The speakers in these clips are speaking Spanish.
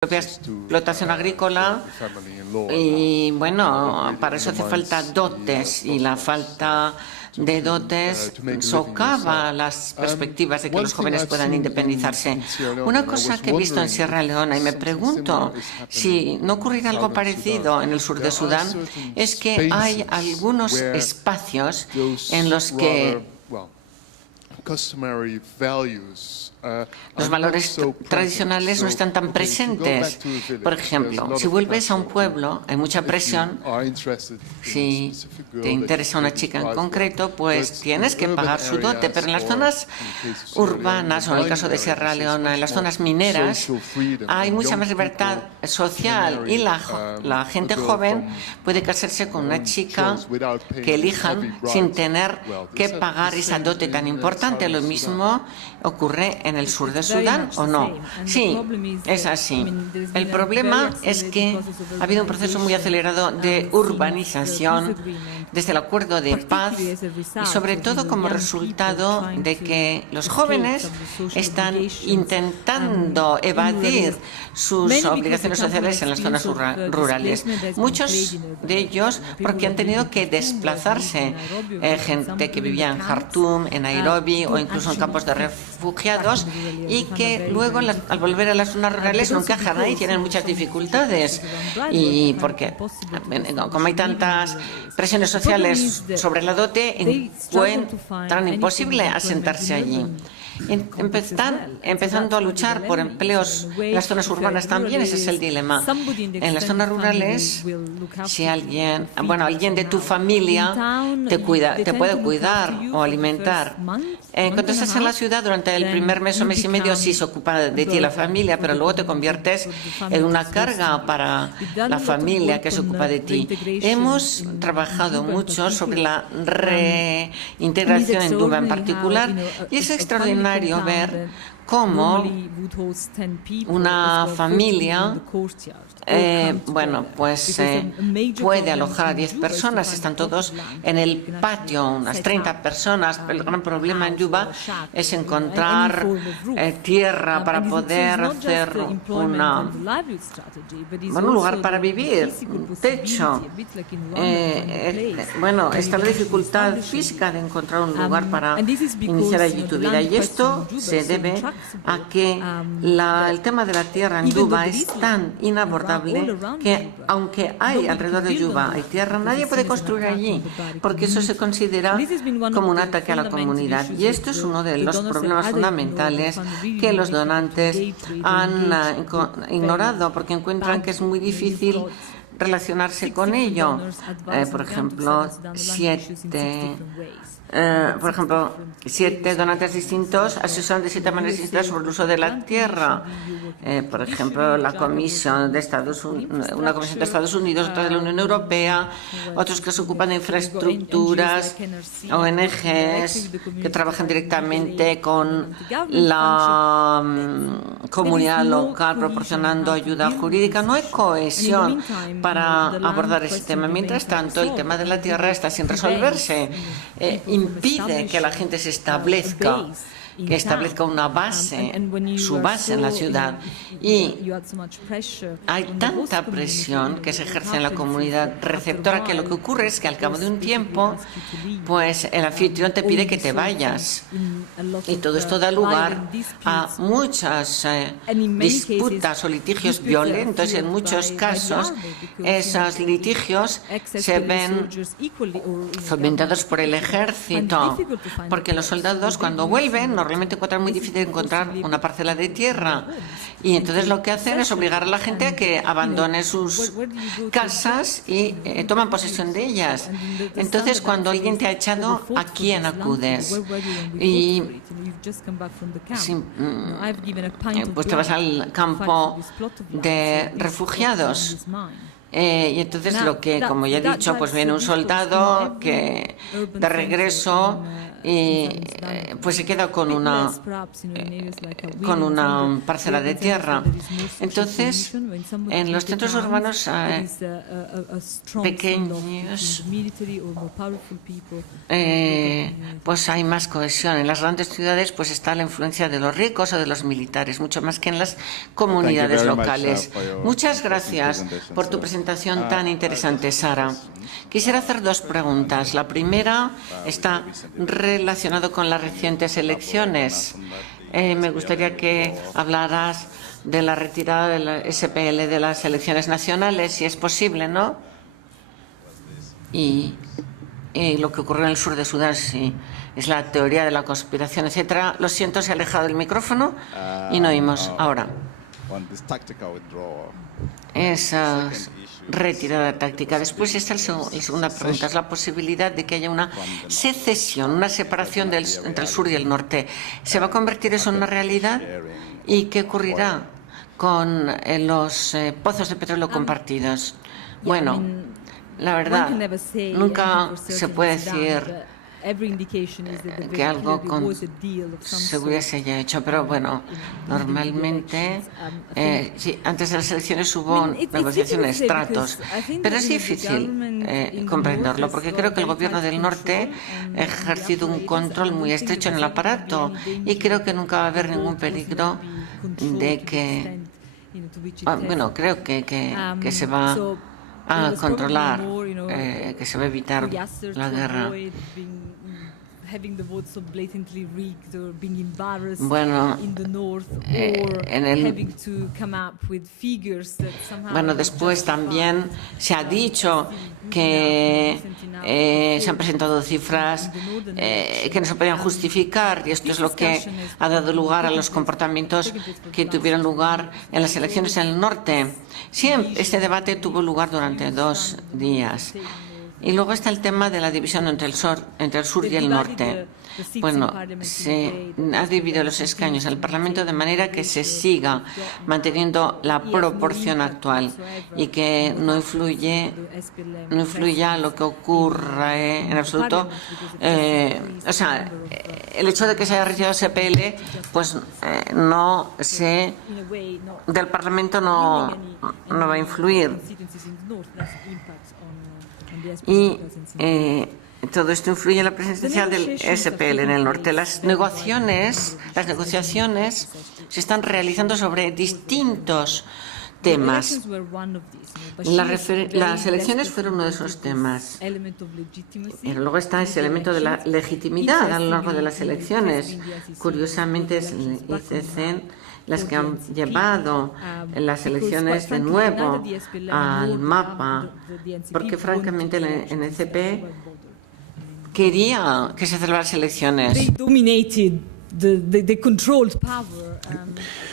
propia explotación agrícola y bueno, para eso hace falta dotes y la falta de dotes socava las perspectivas de que los jóvenes puedan independizarse. Una cosa que he visto en Sierra Leona y me pregunto si no ocurrirá algo parecido en el sur de Sudán es que hay algunos espacios en los que los valores tradicionales no están tan presentes. Por ejemplo, si vuelves a un pueblo, hay mucha presión. Si te interesa una chica en concreto, pues tienes que pagar su dote. Pero en las zonas urbanas, o en el caso de Sierra Leona, en las zonas mineras, hay mucha más libertad social y la gente joven puede casarse con una chica que elijan sin tener que pagar esa dote tan importante. Lo mismo ocurre en el sur de Sudán, ¿o no? Sí, es así. El problema es que ha habido un proceso muy acelerado de urbanización desde el acuerdo de paz y sobre todo como resultado de que los jóvenes están intentando evadir sus obligaciones sociales en las zonas rurales. Muchos de ellos porque han tenido que desplazarse, gente que vivía en Jartum, en Nairobi o incluso en campos de refugiados y que luego al volver a las zonas rurales no encajan ahí, tienen muchas dificultades y porque como hay tantas presiones sociales sobre la dote encuentran imposible asentarse allí. Empezando a luchar por empleos en las zonas urbanas también, ese es el dilema. En las zonas rurales, si alguien de tu familia te puede cuidar o alimentar. Cuando estás en la ciudad, durante el primer mes o mes y medio sí se ocupa de ti la familia, pero luego te conviertes en una carga para la familia que se ocupa de ti. Hemos trabajado mucho sobre la reintegración en Duba en particular y es extraordinario ver cómo una familia puede alojar a 10 personas, están todos en el patio, unas 30 personas. El gran problema en Yuba es encontrar tierra para poder hacer un lugar para vivir, un techo. Está la dificultad física de encontrar un lugar para iniciar allí tu vida y esto se debe a que el tema de la tierra en Yuba es tan inabordable que aunque hay alrededor de Yuba hay tierra, nadie puede construir allí porque eso se considera como un ataque a la comunidad y esto es uno de los problemas fundamentales que los donantes han ignorado porque encuentran que es muy difícil relacionarse con ello. Por ejemplo, siete donantes distintos asesoran de 7 maneras distintas sobre el uso de la tierra. Por ejemplo, una comisión de Estados Unidos, otra de la Unión Europea, otros que se ocupan de infraestructuras, ONGs que trabajan directamente con la comunidad local proporcionando ayuda jurídica. No hay cohesión para abordar ese tema. Mientras tanto, el tema de la tierra está sin resolverse. Impide que la gente se establezca, una base, su base en la ciudad. Y hay tanta presión que se ejerce en la comunidad receptora que lo que ocurre es que al cabo de un tiempo, pues el anfitrión te pide que te vayas. Y todo esto da lugar a muchas disputas o litigios violentos y en muchos casos esos litigios se ven fomentados por el ejército porque los soldados cuando vuelven normalmente encuentran muy difícil encontrar una parcela de tierra y entonces lo que hacen es obligar a la gente a que abandone sus casas y toman posesión de ellas. Entonces cuando alguien te ha echado, ¿a quién acudes? Y pues te vas al campo de refugiados. Y entonces como ya he dicho, pues viene un soldado que de regreso y pues se queda con una parcela de tierra. Entonces, en los centros urbanos pequeños, pues hay más cohesión. En las grandes ciudades pues está la influencia de los ricos o de los militares, mucho más que en las comunidades locales. Muchas gracias por tu presentación tan interesante, Sara. Quisiera hacer dos preguntas. La primera está relacionada con las recientes elecciones. Me gustaría que hablaras de la retirada de la SPL de las elecciones nacionales, si es posible, ¿no? Y lo que ocurrió en el sur de Sudán, si es la teoría de la conspiración, etcétera. Lo siento, se ha alejado el micrófono y no oímos ahora. Esa retirada táctica. Después está la segunda pregunta, es la posibilidad de que haya una secesión, una separación entre el sur y el norte. ¿Se va a convertir eso en una realidad? ¿Y qué ocurrirá con los pozos de petróleo compartidos? Bueno, la verdad, nunca se puede decir que algo con seguridad se haya hecho, pero bueno, normalmente sí, antes de las elecciones hubo negociaciones, tratos, pero es difícil comprenderlo, porque creo que el gobierno del norte ha ejercido un control muy estrecho en el aparato y creo que nunca va a haber ningún peligro de que, bueno, creo que se va a controlar, que se va a evitar la guerra. Bueno, bueno, después también se ha dicho que se han presentado cifras que no se podían justificar, y esto es lo que ha dado lugar a los comportamientos que tuvieron lugar en las elecciones en el norte. Sí, este debate tuvo lugar durante 2 días. Y luego está el tema de la división entre el sur y el norte. Bueno, se ha dividido los escaños al Parlamento de manera que se siga manteniendo la proporción actual y que no influya lo que ocurra en absoluto. O sea, el hecho de que se haya retirado SPL, pues del Parlamento no va a influir. Y todo esto influye en la presencia del SPL en el norte. Las negociaciones se están realizando sobre distintos temas. Las elecciones fueron uno de esos temas. Pero luego está ese elemento de la legitimidad a lo largo de las elecciones. Curiosamente es el ICC las que han llevado las elecciones de nuevo al mapa, porque francamente el NCP quería que se celebraran elecciones.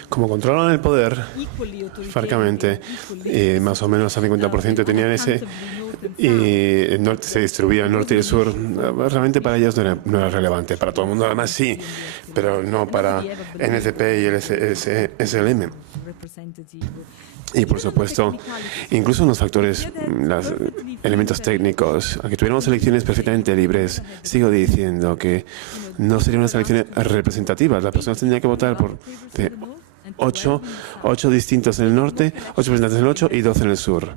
Como controlan el poder, francamente, más o menos al 50% tenían ese, y el norte se distribuía el norte y el sur. Realmente para ellos no era relevante. Para todo el mundo además sí, pero no para NCP y el SLM. Y por supuesto, incluso los factores, los elementos técnicos, aunque tuviéramos elecciones perfectamente libres, sigo diciendo que no serían unas elecciones representativas. Las personas tendrían que votar por 8 distintos en el norte, 8 representantes en el 8 y 12 en el sur.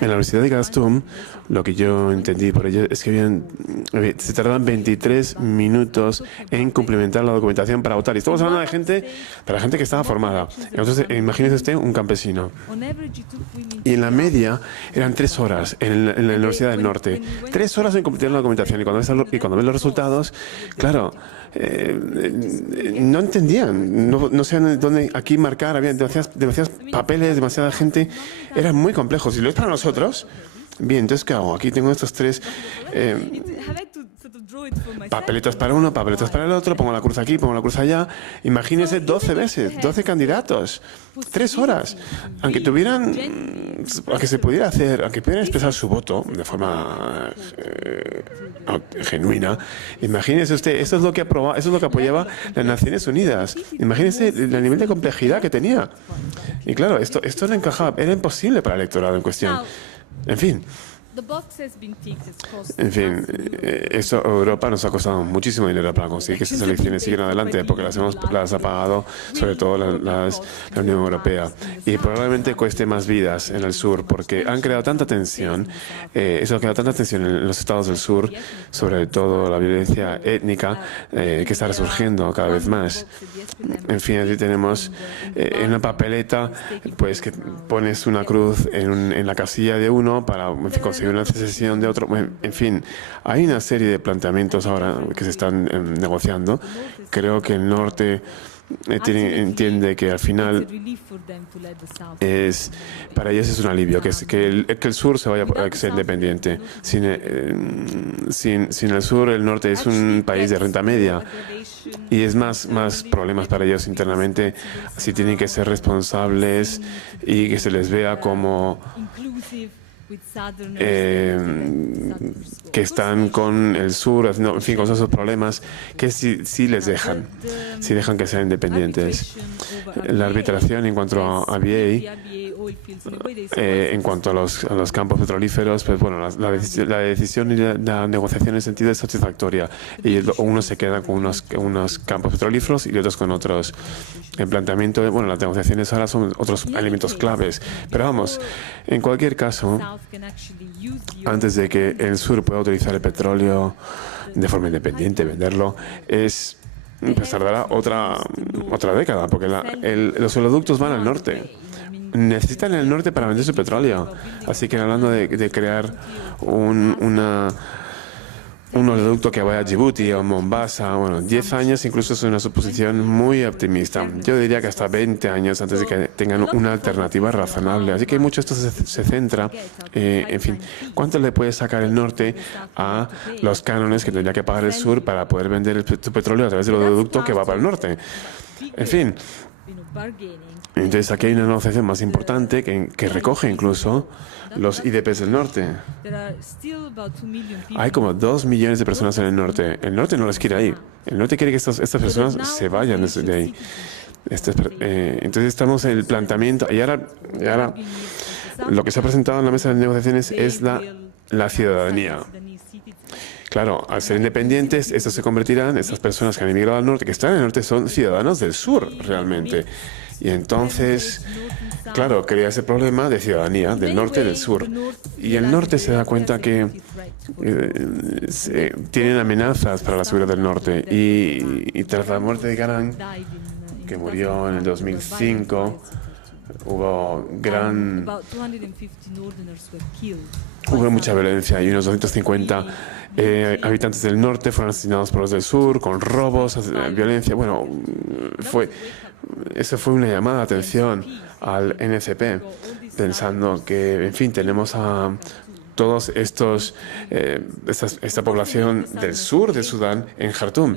En la Universidad de Khartoum, lo que yo entendí por ello es que se tardaban 23 minutos en cumplimentar la documentación para votar. Y estamos hablando de gente que estaba formada. Entonces, imagínese usted un campesino. Y en la media eran 3 horas en la Universidad del Norte. 3 horas en completar la documentación. Y cuando ves los resultados, claro, no entendían, no sabían dónde aquí marcar, había demasiados papeles, demasiada gente, eran muy complejos. Y lo es para nosotros. Bien, entonces, ¿qué hago? Aquí tengo estos 3 papeletos para uno, papeletos para el otro, pongo la cruz aquí, pongo la cruz allá. Imagínense 12 veces, 12 candidatos, 3 horas. Aunque se pudiera hacer, aunque pudieran expresar su voto de forma genuina, imagínese usted, eso es lo que apoyaba las Naciones Unidas. Imagínese el nivel de complejidad que tenía. Y claro, esto no encajaba, era imposible para el electorado en cuestión. En fin. En fin, eso a Europa nos ha costado muchísimo dinero para conseguir que estas elecciones sigan adelante, porque las ha pagado sobre todo la Unión Europea. Y probablemente cueste más vidas en el sur, porque han creado tanta tensión, eso ha creado tanta tensión en los estados del sur, sobre todo la violencia étnica, que está resurgiendo cada vez más. En fin, aquí tenemos en una papeleta, pues que pones una cruz en la casilla de uno para conseguir una secesión de otro. En fin, hay una serie de planteamientos ahora que se están negociando. Creo que el norte entiende que al final para ellos es un alivio, que el sur se vaya a ser independiente. Sin el sur, el norte es un país de renta media y es más problemas para ellos internamente, si tienen que ser responsables y que se les vea como que están con el sur, en fin, con esos problemas que sí les dejan, si dejan que sean independientes. La arbitración en cuanto a BA, en cuanto a los campos petrolíferos, pues bueno, la decisión y la negociación en ese sentido es satisfactoria. Y uno se queda con unos campos petrolíferos y otros con otros. El planteamiento de, bueno, las negociaciones ahora son otros elementos claves. Pero vamos, en cualquier caso, antes de que el sur pueda utilizar el petróleo de forma independiente, venderlo, pues tardará otra década, porque los oleoductos van al norte. Necesitan el norte para vender su petróleo. Así que hablando de crear un oleoducto que vaya a Djibouti o Mombasa, bueno, 10 años incluso es una suposición muy optimista. Yo diría que hasta 20 años antes de que tengan una alternativa razonable. Así que mucho esto se centra, en fin, ¿cuánto le puede sacar el norte a los cánones que tendría que pagar el sur para poder vender su petróleo a través del oleoducto que va para el norte? En fin. Entonces aquí hay una negociación más importante que recoge incluso los IDPs del norte. Hay como 2 millones de personas en el norte. El norte no les quiere ahí. El norte quiere que estas personas se vayan de ahí. Entonces estamos en el planteamiento. Y ahora lo que se ha presentado en la mesa de negociaciones es la ciudadanía. Claro, al ser independientes, estos se convertirán, estas personas que han emigrado al norte, que están en el norte, son ciudadanos del sur realmente. Y entonces, claro, crea ese problema de ciudadanía del norte y del sur. Y el norte se da cuenta que tienen amenazas para la seguridad del norte. Y tras la muerte de Garang, que murió en el 2005, hubo mucha violencia y unos 250 habitantes del norte fueron asesinados por los del sur, con robos, violencia. Bueno, eso fue una llamada de atención al NCP, pensando que, en fin, tenemos a todos esta población del sur de Sudán en Jartum.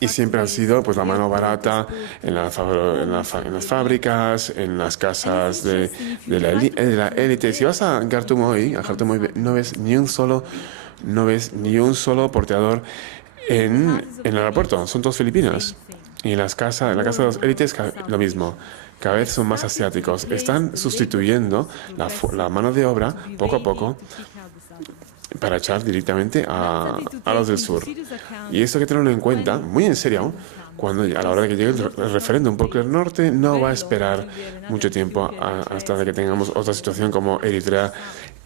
Y siempre han sido pues la mano barata en las fábricas, en las casas de la élite. Si vas a Jartum hoy, no ves ni un solo porteador en el aeropuerto. Son todos filipinos. Y en la casa de las élites lo mismo. Cada vez son más asiáticos. Están sustituyendo la mano de obra poco a poco para echar directamente a los del sur. Y esto hay que tenerlo en cuenta, muy en serio, a la hora de que llegue el referéndum, porque el norte no va a esperar mucho tiempo hasta que tengamos otra situación como Eritrea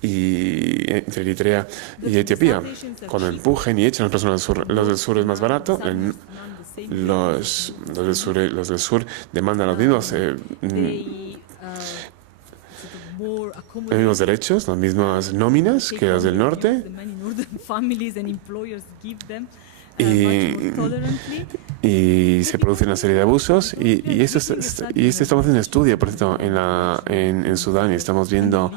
entre Eritrea y Etiopía. Cuando empujen y echen a las personas del sur, los del sur es más barato, los del sur demandan los mismos derechos, las mismas nóminas que los del norte. Y se produce una serie de abusos y estamos haciendo un estudio, por cierto, en Sudán, y estamos viendo